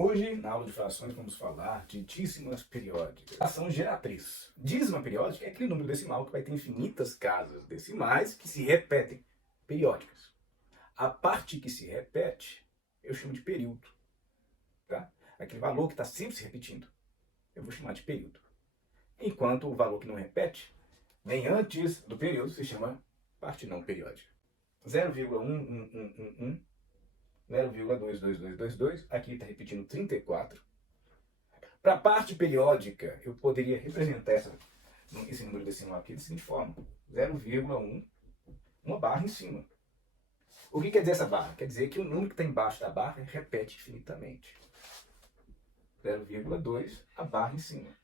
Hoje, na aula de frações, vamos falar de dízimas periódicas. Fração geratriz. Dízima periódica é aquele número decimal que vai ter infinitas casas decimais que se repetem, periódicas. A parte que se repete, eu chamo de período. Tá? Aquele valor que está sempre se repetindo, eu vou chamar de período. Enquanto o valor que não repete, vem antes do período, se chama parte não periódica. 0,1111, 0,22222, aqui está repetindo 34. Para a parte periódica, eu poderia representar esse número decimal aqui da seguinte forma: 0,1, uma barra em cima. O que quer dizer essa barra? Quer dizer que o número que está embaixo da barra repete infinitamente. 0,2, a barra em cima.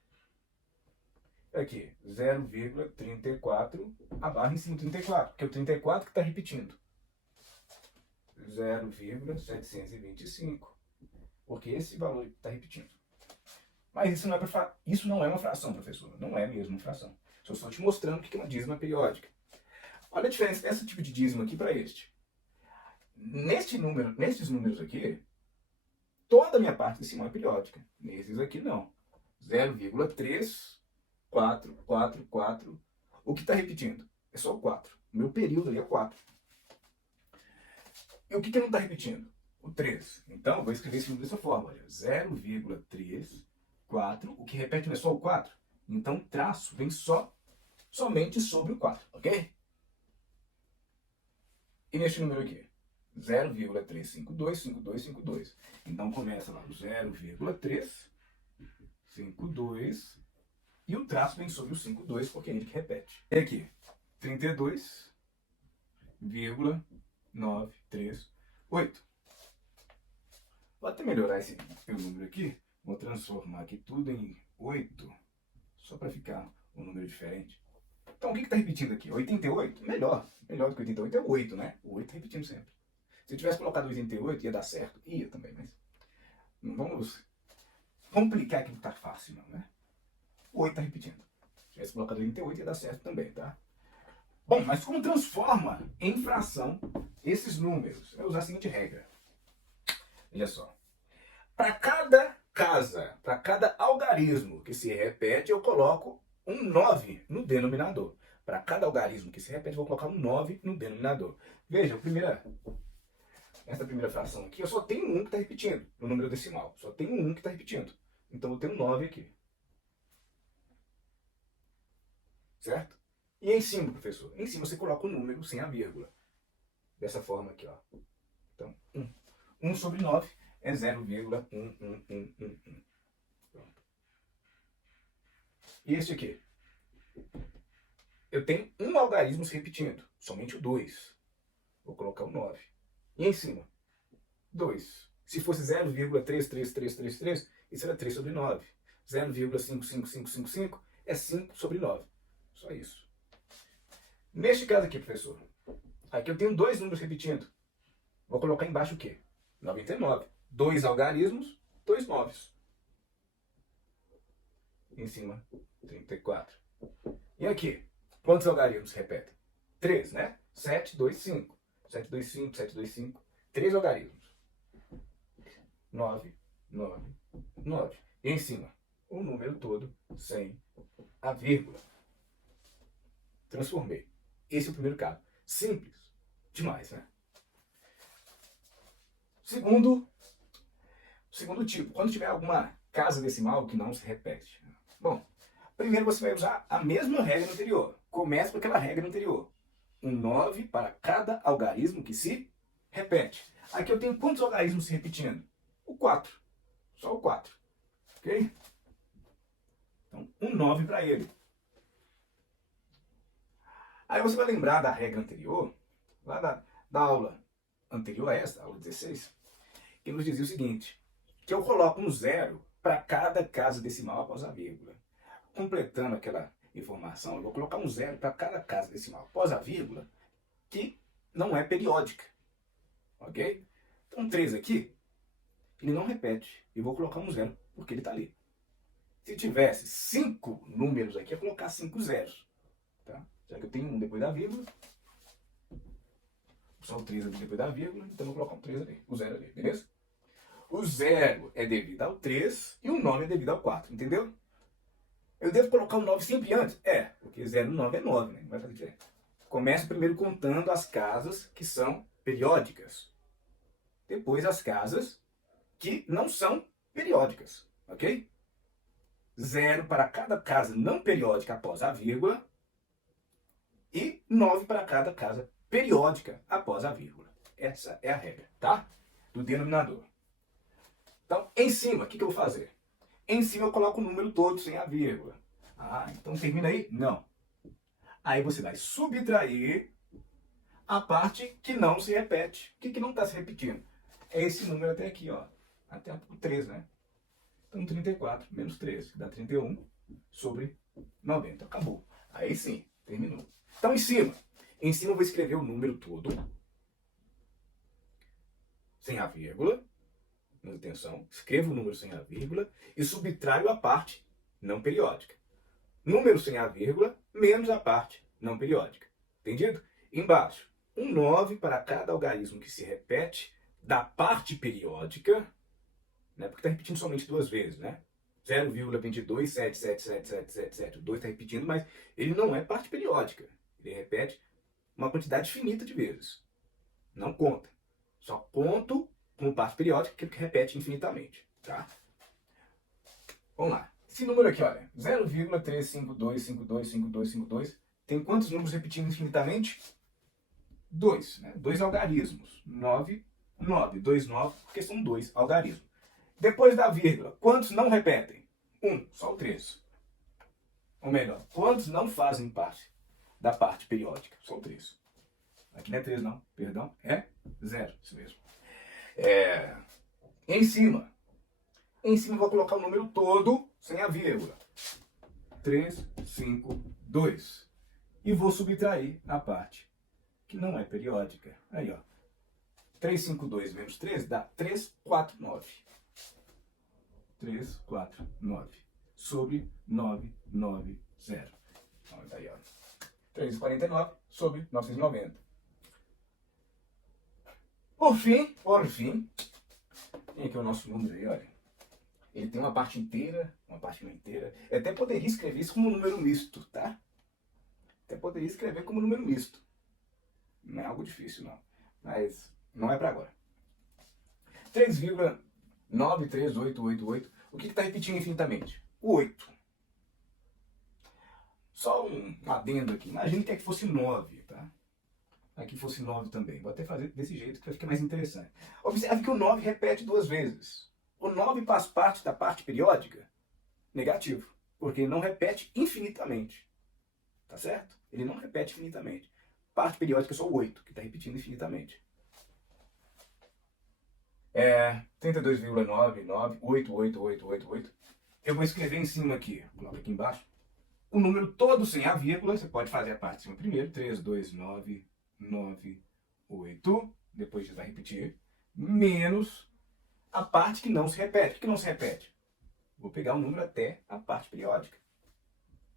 Aqui, 0,34, a barra em cima, 34, que é o 34 que está repetindo. 0,725, porque esse valor está repetindo. Mas isso não é uma fração, professor. Não é mesmo uma fração. Só estou te mostrando o que é uma dízima periódica. Olha a diferença desse tipo de dízimo aqui para este. Nesses números aqui, toda a minha parte decimal é periódica. Nesses aqui não. 0,3444. O que está repetindo? É só o 4. O meu período ali é 4. E o que não está repetindo? O 3. Então, eu vou escrever esse número dessa forma. 0,34. O que repete não é só o 4? Então, traço vem somente sobre o 4, ok? E neste número aqui? 0,3525252. Então, começa lá o 0,352 e o traço vem sobre o 52, porque é ele que repete. E aqui? 32,938. Vou até melhorar esse meu número aqui. Vou transformar aqui tudo em 8, só para ficar um número diferente. Então, o que está repetindo aqui? 88? Melhor do que 88 é o 8, né? O 8 repetindo sempre. Se eu tivesse colocado 88, ia dar certo? Ia também, mas não vamos complicar aquilo que está fácil, não, né? O 8 está repetindo. Se tivesse colocado 88, ia dar certo também, tá? Bom, mas como transforma em fração esses números? Eu vou usar a seguinte regra. Olha só. Para cada casa, para cada algarismo que se repete, eu coloco um 9 no denominador. Para cada algarismo que se repete, eu vou colocar um 9 no denominador. Veja, essa primeira fração aqui, eu só tenho um que está repetindo no número decimal. Só tenho um que está repetindo. Então, eu tenho um 9 aqui. Certo? E em cima, professor? Em cima você coloca o número sem a vírgula. Dessa forma aqui, ó. Então, 1. 1 sobre 9 é 0,1111. Pronto. E esse aqui? Eu tenho um algarismo se repetindo. Somente o 2. Vou colocar o 9. E em cima? 2. Se fosse 0,33333, isso era 3 sobre 9. 0,55555 é 5 sobre 9. Só isso. Neste caso aqui, professor, aqui eu tenho dois números repetindo. Vou colocar embaixo o quê? 99. 2 algarismos, 2 noves. Em cima, 34. E aqui, quantos algarismos se repetem? 3, né? 7, 2, 5. 7, 2, 5, 7, 2, 5. 3 algarismos. 9, 9, 9. E em cima, o número todo sem a vírgula. Transformei. Esse é o primeiro caso. Simples demais, né? Segundo tipo, quando tiver alguma casa decimal que não se repete. Bom, primeiro você vai usar a mesma regra anterior. Começa com aquela regra anterior. Um 9 para cada algarismo que se repete. Aqui eu tenho quantos algarismos se repetindo? O 4. Só o 4. Ok? Então, um 9 para ele. Aí você vai lembrar da regra anterior, lá da aula anterior a esta, aula 16, que nos dizia o seguinte, que eu coloco um 0 para cada casa decimal após a vírgula. Completando aquela informação, eu vou colocar um 0 para cada casa decimal após a vírgula, que não é periódica. Ok? Então, 3 aqui, ele não repete. Eu vou colocar um 0, porque ele está ali. Se tivesse 5 números aqui, eu ia colocar 5 zeros. Tá? Já que eu tenho um depois da vírgula, só o 3 ali depois da vírgula, então eu vou colocar um 3 ali, o 0 ali, beleza? O 0 é devido ao 3 e o 9 é devido ao 4, entendeu? Eu devo colocar o 9 sempre antes? É, porque 0 e 9 é 9, né? Não vai fazer diferença. Começo primeiro contando as casas que são periódicas. Depois as casas que não são periódicas, ok? 0 para cada casa não periódica após a vírgula e 9 para cada casa periódica após a vírgula. Essa é a regra, tá? Do denominador. Então, em cima, o que eu vou fazer? Em cima eu coloco o número todo sem a vírgula. Ah, então termina aí? Não. Aí você vai subtrair a parte que não se repete. O que não está se repetindo? É esse número até aqui, ó. Até o 3, né? Então 34 menos 13 dá 31 sobre 90. Acabou. Aí sim, terminou. Então em cima eu vou escrever o número todo sem a vírgula. Atenção, escrevo o número sem a vírgula e subtraio a parte não periódica. Número sem a vírgula menos a parte não periódica. Entendido? Embaixo, um 9 para cada algarismo que se repete da parte periódica, né? Porque está repetindo somente duas vezes, né? 0,2777777. O 2 está repetindo, mas ele não é parte periódica. Ele repete uma quantidade finita de vezes. Não conta. Só conto como parte periódica aquilo que repete infinitamente. Tá? Vamos lá. Esse número aqui, olha, 0,352525252 tem quantos números repetindo infinitamente? 2, né? 2 algarismos. 9, 9. 2, 9, porque são 2 algarismos. Depois da vírgula, quantos não repetem? 1, só o 3. Ou melhor, quantos não fazem parte da parte periódica? Só o 3. Aqui não é 3 não, perdão, é 0, isso mesmo. Em cima eu vou colocar o número todo sem a vírgula. 3, 5, 2. E vou subtrair a parte que não é periódica. Aí, ó. 352 menos 3 dá 349. 349 sobre 990. Então, tá aí, ó. 349 sobre 990. Por fim, tem aqui o nosso número aí, olha. Ele tem uma parte inteira, uma parte não inteira. Eu até poderia escrever isso como número misto, tá? Até poderia escrever como número misto. Não é algo difícil, não. Mas não é para agora. 3,93888. O que está repetindo infinitamente? O 8. Só um adendo aqui. Imagine que aqui fosse 9, tá? Aqui fosse 9 também. Vou até fazer desse jeito que vai ficar mais interessante. Observe que o 9 repete duas vezes. O 9 faz parte da parte periódica? Negativo. Porque ele não repete infinitamente. Tá certo? Ele não repete infinitamente. Parte periódica é só o 8, que está repetindo infinitamente. 32,9988888. Eu vou escrever em cima aqui, coloca aqui embaixo, o número todo sem a vírgula. Você pode fazer a parte de cima primeiro. 32998. Depois você vai repetir. Menos a parte que não se repete. Por que não se repete? Vou pegar o número até a parte periódica.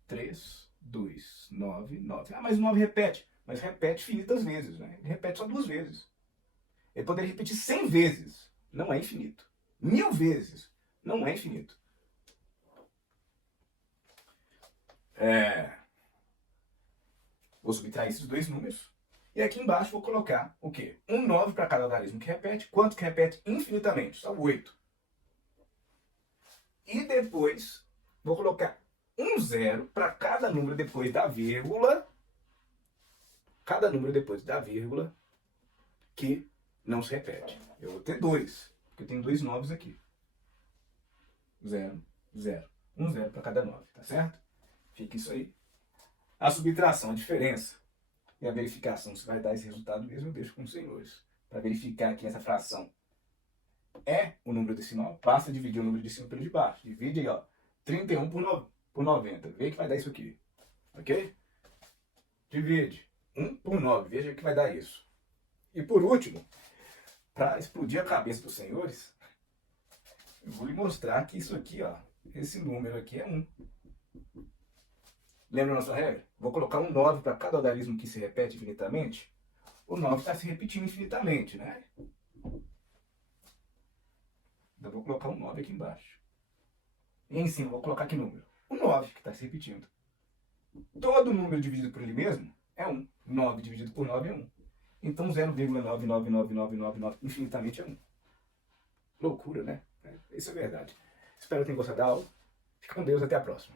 3299. Ah, mas o 9 repete. Mas repete infinitas vezes, né? Ele repete só 2 vezes. Ele poderia repetir 100 vezes. Não é infinito. 1000 vezes. Não é infinito. Vou subtrair esses dois números. E aqui embaixo vou colocar o quê? Um 9 para cada algarismo que repete. Quanto que repete infinitamente? Só 8. E depois vou colocar um 0 para cada número depois da vírgula. Cada número depois da vírgula que não se repete. Eu vou ter 2, porque eu tenho 2 9s aqui. 0, 0. Um 0 para cada 9, tá certo? Fica isso aí. A subtração, a diferença e a verificação se vai dar esse resultado mesmo, eu deixo com os senhores. Para verificar que essa fração é o número decimal, basta dividir o número de cima pelo de baixo. Divide aí, ó, 31 por 90. Vê que vai dar isso aqui. Ok? Divide 1 por 9. Veja que vai dar isso. E por último, para explodir a cabeça dos senhores, eu vou lhe mostrar que isso aqui, ó, esse número aqui é 1. Lembra a nossa regra? Vou colocar um 9 para cada algarismo que se repete infinitamente. O 9 está se repetindo infinitamente, né? Então eu vou colocar um 9 aqui embaixo. E em cima eu vou colocar que número? O 9, que está se repetindo. Todo número dividido por ele mesmo é 1. 9 dividido por 9 é 1. Então 0,999999 infinitamente é 1. Loucura, né? Isso é verdade. Espero que tenham gostado da aula. Fique com Deus, até a próxima.